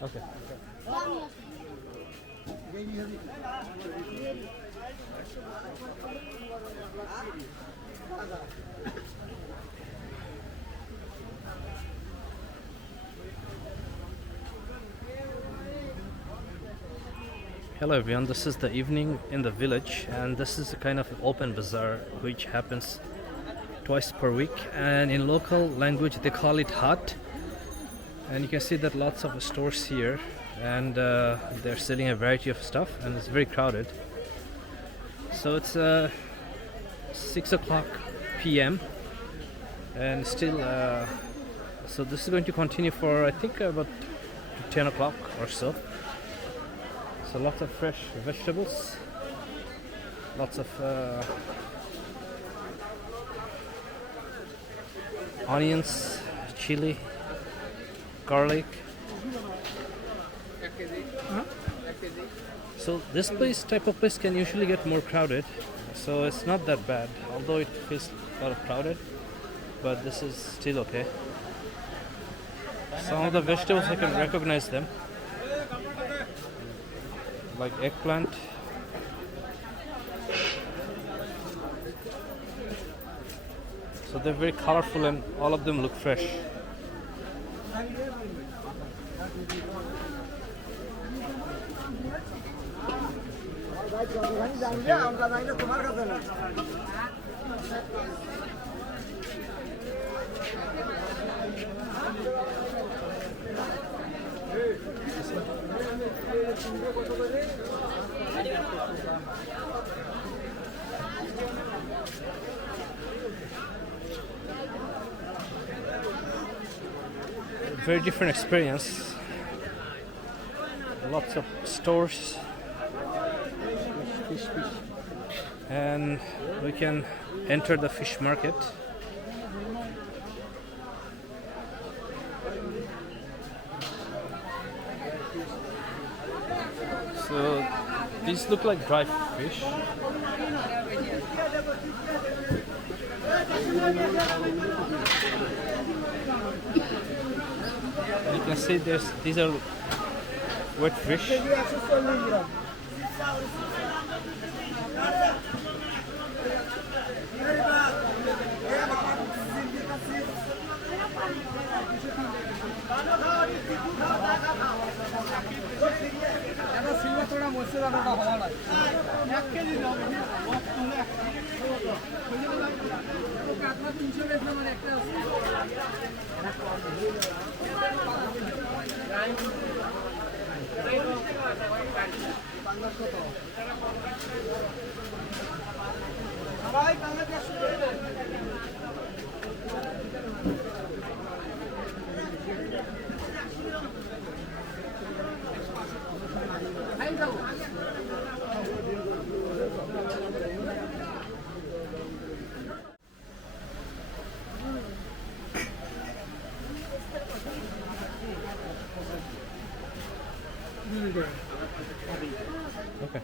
Okay. Hello everyone, this is the evening in the village, and this is a kind of open bazaar which happens twice per week, and in local language they call it Haat. And you can see that lots of stores here, and they're selling a variety of stuff, and it's very crowded. So it's 6 o'clock p.m. and still so this is going to continue for I think about 10 o'clock or so. So lots of fresh vegetables, lots of onions, chili, garlic. So this type of place can usually get more crowded, so it's not that bad, although it feels a lot of crowded, but this is still okay. Some of the vegetables I can recognize them, like eggplant, so they're very colorful and all of them look fresh. Very different experience. Lots of stores, and we can enter the fish market. So these look like dry fish. You can see these are wet fish. Okay.